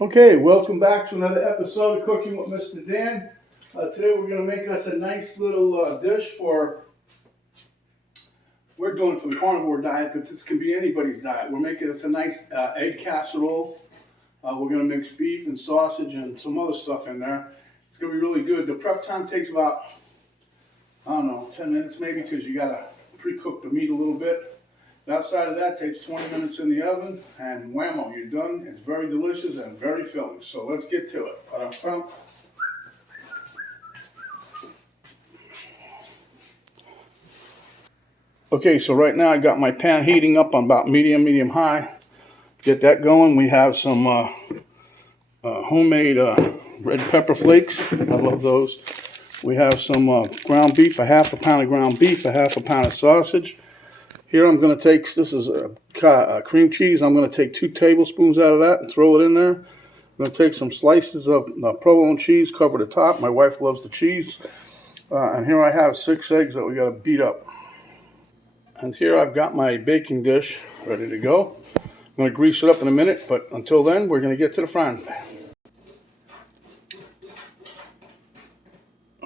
Okay, welcome back to another episode of Cooking with Mr. Dan. Today we're going to make us a nice little dish we're doing it for the carnivore diet, but this can be anybody's diet. We're making us a nice egg casserole. We're going to mix beef and sausage and some other stuff in there. It's going to be really good. The prep time takes about, 10 minutes maybe, because you got to pre-cook the meat a little bit. Outside of that, it takes 20 minutes in the oven, and whammo, you're done. It's very delicious and very filling. So let's get to it. Okay, so right now I got my pan heating up on about medium high. Get that going. We have some homemade red pepper flakes. I love those. We have some ground beef, a half a pound of ground beef, a half a pound of sausage. Here I'm going to take, this is cream cheese. I'm going to take 2 tablespoons out of that and throw it in there. I'm going to take some slices of provolone cheese, cover the top. My wife loves the cheese. And here I have 6 eggs that we got to beat up. And here I've got my baking dish ready to go. I'm going to grease it up in a minute, but until then, we're going to get to the frying pan.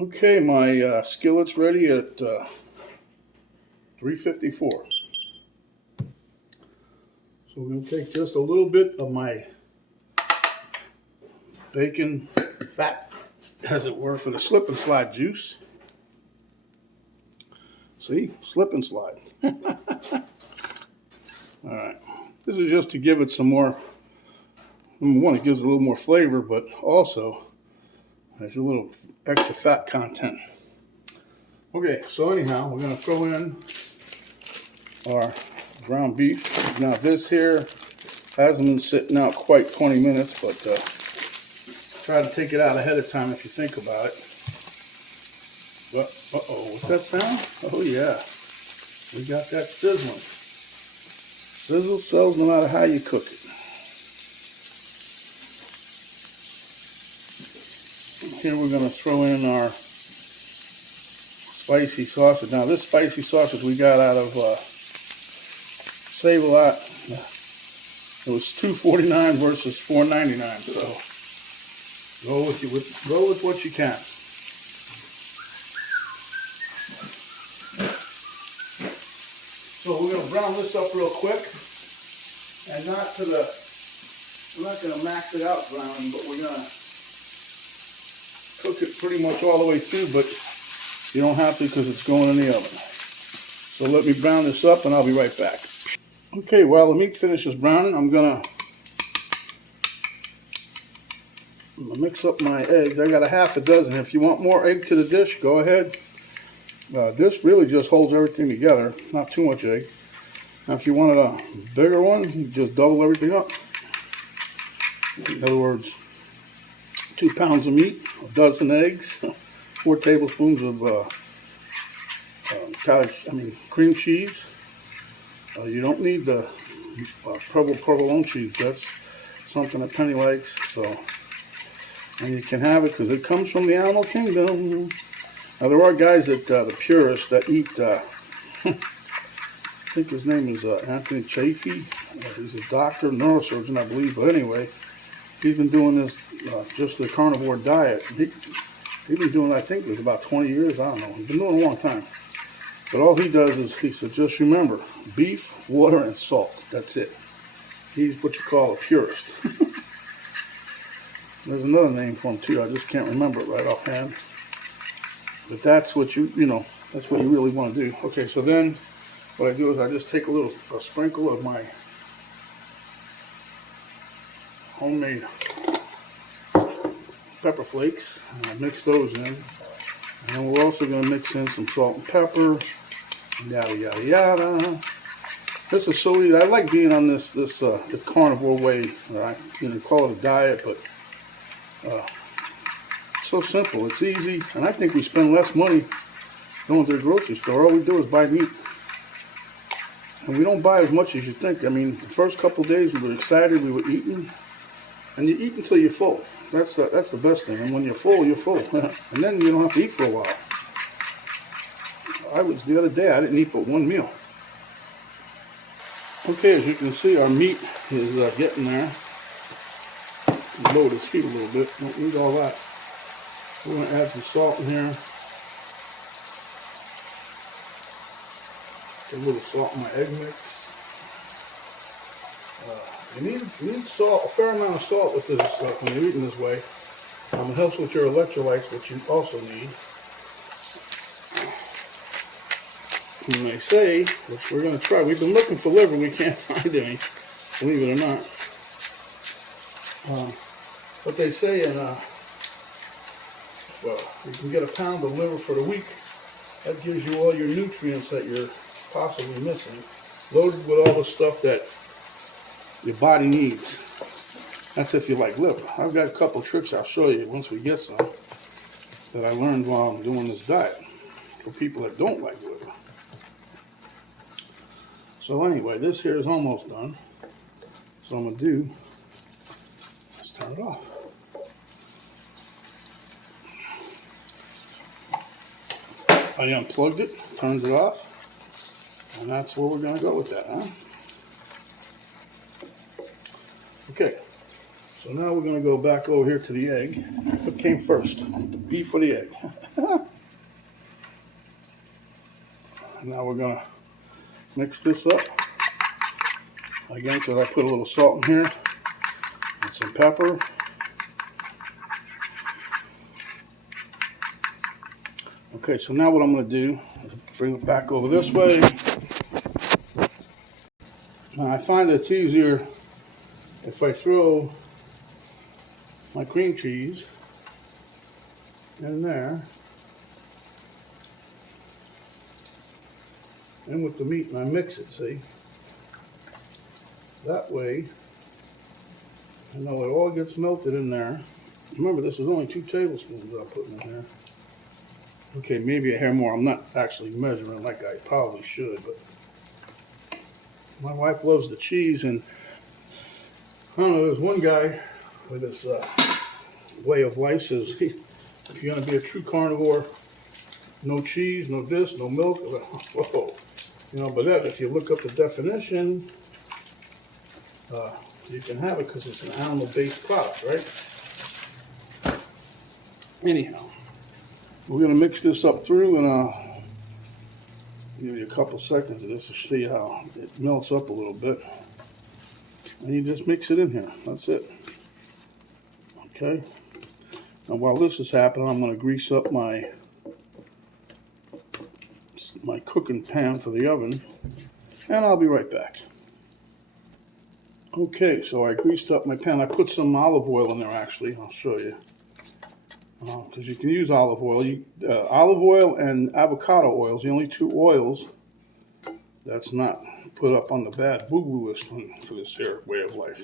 Okay, my skillet's ready at 354. So we're going to take just a little bit of my bacon fat, as it were, for the slip and slide juice. See? Slip and slide. Alright. This is just to give it some more, number one, it gives it a little more flavor, but also there's a little extra fat content. Okay, so anyhow, we're going to throw in our ground beef. Now this here hasn't been sitting out quite 20 minutes, but try to take it out ahead of time if you think about it. But, uh-oh, what's that sound? Oh yeah, we got that sizzling. Sizzle sells no matter how you cook it. Here we're going to throw in our spicy sausage. Now this spicy sausage we got out of Save-A-Lot. It was $2.49 versus $4.99. So go with what you can. So we're going to brown this up real quick, and we're not going to max it out browning, but we're going to cook it pretty much all the way through, but you don't have to because it's going in the oven. So let me brown this up and I'll be right back. Okay, while the meat finishes browning, I'm gonna mix up my eggs. I got a half a dozen. If you want more egg to the dish, go ahead. This really just holds everything together, not too much egg. Now if you wanted a bigger one, you just double everything up. In other words, 2 pounds of meat, a dozen eggs, 4 tablespoons of cream cheese. You don't need the provolone cheese. That's something that Penny likes. So, and you can have it because it comes from the animal kingdom. Now there are guys that the purists that eat. I think his name is Anthony Chafee. He's a doctor, neurosurgeon, I believe. But anyway, he's been doing this just the carnivore diet. He's been doing, I think, it was about 20 years. I don't know. He's been doing it a long time. But all he does is, he said, just remember, beef, water, and salt. That's it. He's what you call a purist. There's another name for him, too. I just can't remember it right offhand. But that's what that's what you really want to do. Okay, so then what I do is I just take a sprinkle of my homemade pepper flakes, and I mix those in. And then we're also going to mix in some salt and pepper, yada yada yada. This is so easy. I like being on the carnivore way. Call it a diet, but so simple. It's easy, and I think we spend less money going to the grocery store. All we do is buy meat, and we don't buy as much as you think. I mean, the first couple days we were excited, we were eating, and you eat until you're full. That's the best thing. And when you're full, you're full, and then you don't have to eat for a while. The other day I didn't eat but 1 meal. Okay, as you can see, our meat is getting there. lower this heat a little bit. Don't need all that. We're going to add some salt in here. A little salt in my egg mix. You need salt, a fair amount of salt with this stuff when you're eating this way. It helps with your electrolytes, which you also need. And they say, which we're going to try, we've been looking for liver, we can't find any, believe it or not. But they say well, you can get a pound of liver for the week. That gives you all your nutrients that you're possibly missing, loaded with all the stuff that your body needs. That's if you like liver. I've got a couple tricks I'll show you once we get some that I learned while I'm doing this diet for people that don't like liver. So anyway, this here is almost done. So I'm going to do, let's turn it off. I unplugged it, turned it off, and that's where we're going to go with that, huh? Okay, so now we're going to go back over here to the egg. What came first, the beef or the egg? And now we're going to mix this up. Again, because I put a little salt in here and some pepper. Okay, so now what I'm going to do is bring it back over this way. Now I find it's easier if I throw my cream cheese in there and with the meat, and I mix it, see? That way, I know it all gets melted in there. Remember, this is only 2 tablespoons I'm putting in there. Okay, maybe a hair more. I'm not actually measuring like I probably should, but my wife loves the cheese, and I don't know, there's one guy with this way of life says, if you're going to be a true carnivore, no cheese, no this, no milk. Whoa. You know, but that, if you look up the definition, you can have it because it's an animal-based product, right? Anyhow, we're going to mix this up through, and I'll give you a couple seconds of this to see how it melts up a little bit. And you just mix it in here. That's it. Okay. Now while this is happening, I'm going to grease up my cooking pan for the oven, and I'll be right back. Okay, so I greased up my pan. I put some olive oil in there, actually. I'll show you. Because you can use olive oil. Olive oil and avocado oil is the only 2 oils that's not put up on the bad boo-boo list for this here way of life.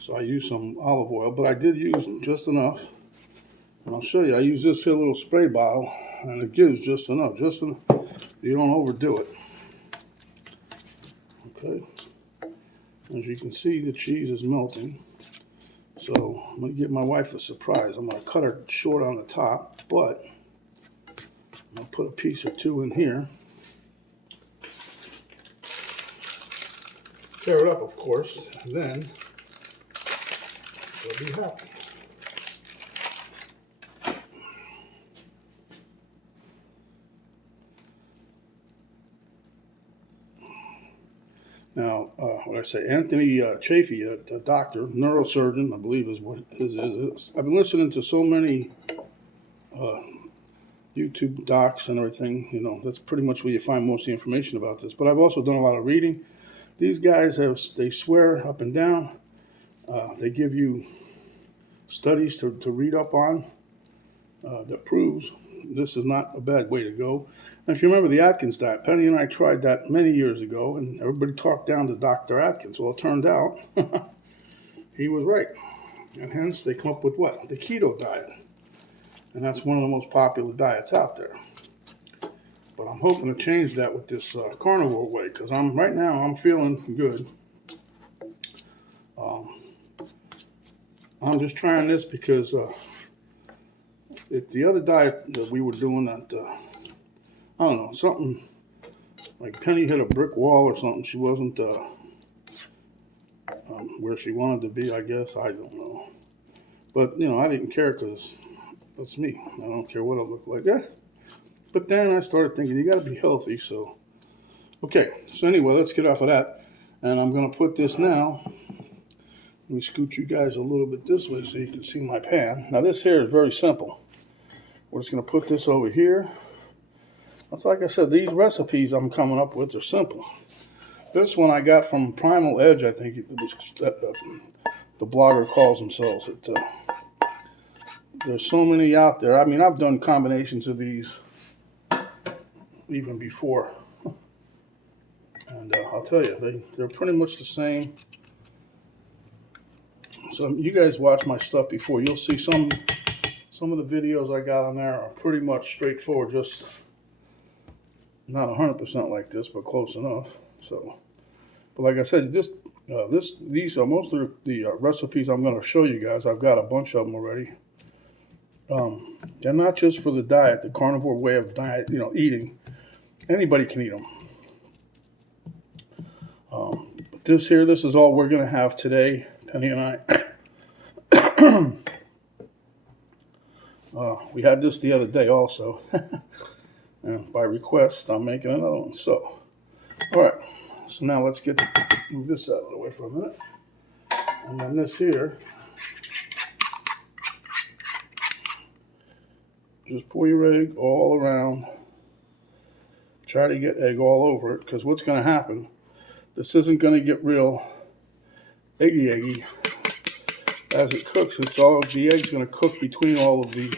So I used some olive oil, but I did use just enough. And I'll show you. I use this here little spray bottle, and it gives just enough. You don't overdo it. Okay. As you can see, the cheese is melting. So I'm going to give my wife a surprise. I'm going to cut her short on the top, but I'm going to put a piece or 2 in here. Tear it up, of course, and then she'll be happy. Now, what I say, Anthony Chafee, a doctor, neurosurgeon, I believe is what his is. I've been listening to so many YouTube docs and everything. You know, that's pretty much where you find most of the information about this. But I've also done a lot of reading. These guys they swear up and down. They give you studies to read up on that proves this is not a bad way to go. And if you remember the Atkins diet, Penny and I tried that many years ago, and everybody talked down to Dr. Atkins. Well, it turned out he was right. And hence they come up with what? The keto diet. And that's one of the most popular diets out there. But I'm hoping to change that with this carnivore way, because right now I'm feeling good. I'm just trying this because the other diet that we were doing that, I don't know, something like Penny hit a brick wall or something. She wasn't where she wanted to be, I guess. I don't know. But, you know, I didn't care because that's me. I don't care what I look like. Yeah. But then I started thinking, you got to be healthy. So, okay. So anyway, let's get off of that. And I'm going to put this now. Let me scoot you guys a little bit this way so you can see my pan. Now this here is very simple. We're just going to put this over here. That's like I said, these recipes I'm coming up with are simple. This one I got from Primal Edge, I think it was, the blogger calls themselves. There's so many out there. I mean, I've done combinations of these even before. And I'll tell you, they're pretty much the same. So you guys watch my stuff before. You'll see some of the videos I got on there are pretty much straightforward, just not 100% like this, but close enough. So, but like I said, these are most of the recipes I'm going to show you guys. I've got a bunch of them already. They're not just for the diet, the carnivore way of diet, you know, eating. Anybody can eat them. But this is all we're going to have today, Penny and I. We had this the other day also. And by request, I'm making another one. So, all right. So now let's move this out of the way for a minute. And then this here, just pour your egg all around. Try to get egg all over it, because what's going to happen, this isn't going to get real eggy as it cooks. The egg's going to cook between all of the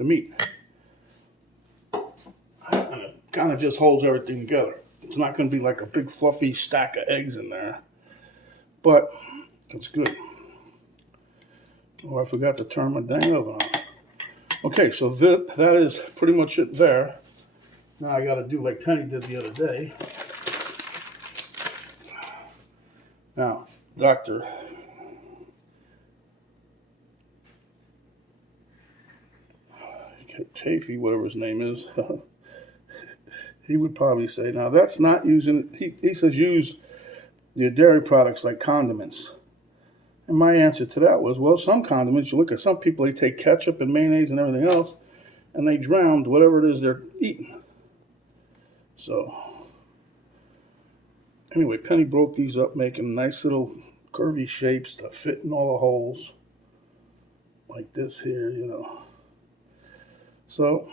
meat. And it kind of just holds everything together. It's not going to be like a big fluffy stack of eggs in there, but it's good. Oh, I forgot to turn my dang oven on. Okay, so that is pretty much it there. Now I got to do like Penny did the other day. Now, Dr. Chafee, whatever his name is, he would probably say, now that's not using, he says use your dairy products like condiments. And my answer to that was, well, some condiments, you look at some people, they take ketchup and mayonnaise and everything else, and they drown whatever it is they're eating. So, anyway, Penny broke these up, making nice little curvy shapes to fit in all the holes. Like this here, you know. So,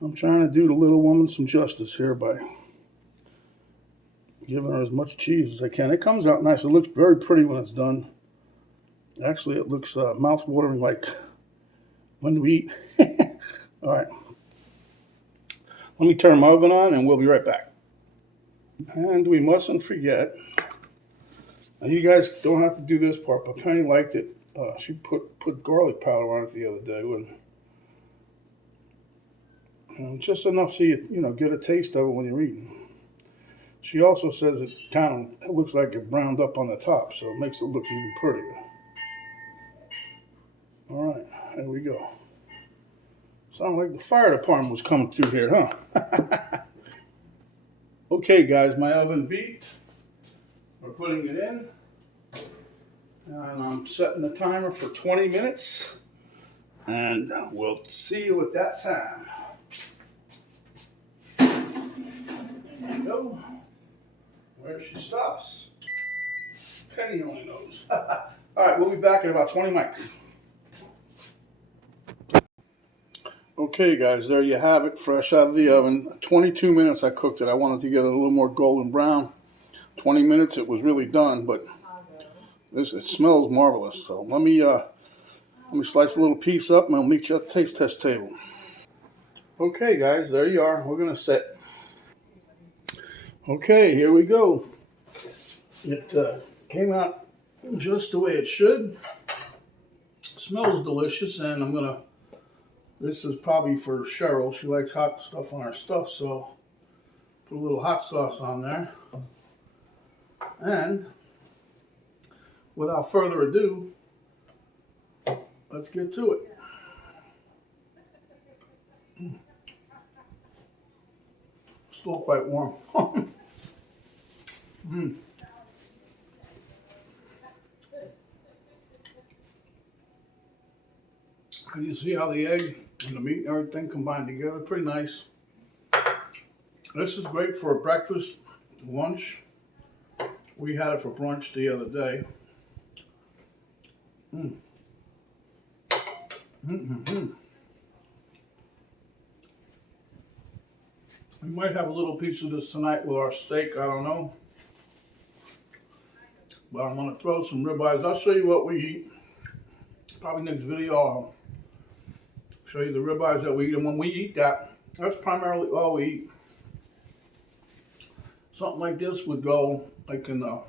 I'm trying to do the little woman some justice here by giving her as much cheese as I can. It comes out nice. It looks very pretty when it's done. Actually, it looks mouth-watering like when we eat. All right. Let me turn my oven on and we'll be right back. And we mustn't forget, now you guys don't have to do this part, but Penny liked it. She put garlic powder on it the other day. Just enough so you get a taste of it when you're eating. She also says it looks like it browned up on the top, so it makes it look even prettier. All right, there we go. Sounds like the fire department was coming through here, huh? Okay, guys, my oven beeped. We're putting it in. And I'm setting the timer for 20 minutes. And we'll see you at that time. There you go. Where she stops, Penny only knows. All right, we'll be back in about 20 minutes. Okay, guys, there you have it, fresh out of the oven. 22 minutes I cooked it. I wanted to get it a little more golden brown. 20 minutes, it was really done, but it smells marvelous. So let me slice a little piece up, and I'll meet you at the taste test table. Okay, guys, there you are. We're gonna set. Okay, here we go. It came out just the way it should. Smells delicious, and this is probably for Cheryl. She likes hot stuff on her stuff, so put a little hot sauce on there. And without further ado, let's get to it. Still quite warm. Can you see how the egg and the meat and everything combined together? Pretty nice. This is great for a breakfast, lunch. We had it for brunch the other day. We might have a little piece of this tonight with our steak, I don't know. But I'm gonna throw some ribeyes. I'll show you what we eat. Probably next video I'll show you the ribeyes that we eat. And when we eat that, that's primarily all we eat. Something like this would go like in the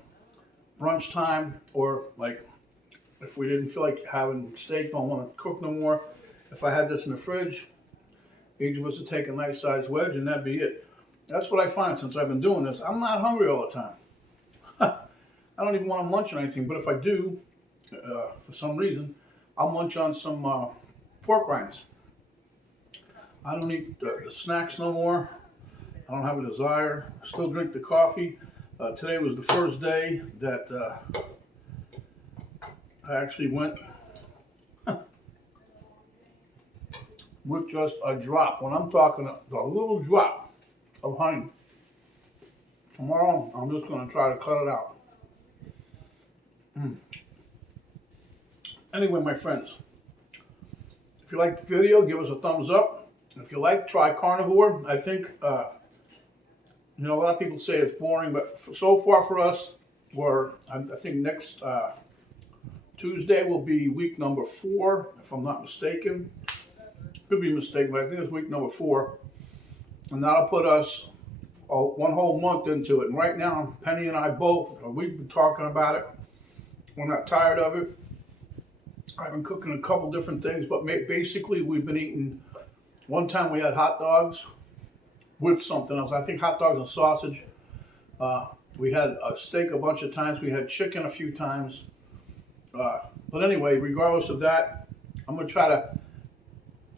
brunch time, or like if we didn't feel like having steak, don't want to cook no more. If I had this in the fridge, each of us would take a nice sized wedge and that'd be it. That's what I find since I've been doing this. I'm not hungry all the time. I don't even want to munch on anything, but if I do, for some reason, I'll munch on some pork rinds. I don't eat the snacks no more. I don't have a desire. I still drink the coffee. Today was the first day that I actually went with just a drop. When I'm talking a little drop of honey. Tomorrow, I'm just going to try to cut it out. Anyway, my friends, if you liked the video, give us a thumbs up. If you like, try Carnivore. I think, a lot of people say it's boring, but so far for us, I think next Tuesday will be week number 4, if I'm not mistaken. Could be mistaken, but I think it's week number 4. And that'll put us one whole month into it. And right now, Penny and I both, we've been talking about it. We're not tired of it. I've been cooking a couple different things, but basically we've been eating, one time we had hot dogs with something else. I think hot dogs and sausage. We had a steak a bunch of times. We had chicken a few times. But anyway, regardless of that, I'm going to try to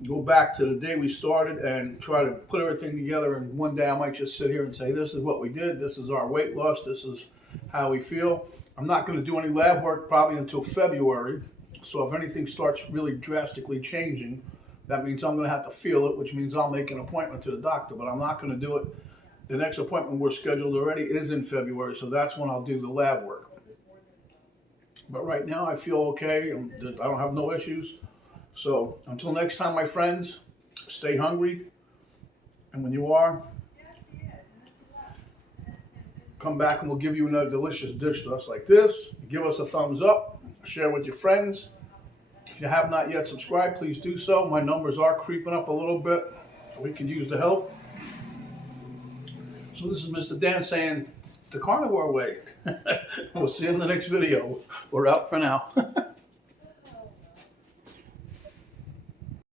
go back to the day we started and try to put everything together. And one day I might just sit here and say, this is what we did. This is our weight loss. This is how we feel. I'm not going to do any lab work probably until February. So if anything starts really drastically changing, that means I'm going to have to feel it, which means I'll make an appointment to the doctor. But I'm not going to do it. The next appointment we're scheduled already is in February. So that's when I'll do the lab work. But right now I feel okay. I don't have no issues. So until next time, my friends, stay hungry. And when you are, come back and we'll give you another delicious dish just like this. Give us a thumbs up. Share with your friends. If you have not yet subscribed, please do so. My numbers are creeping up a little bit. We can use the help. So this is Mr. Dan saying, the Carnivore way. We'll see you in the next video. We're out for now.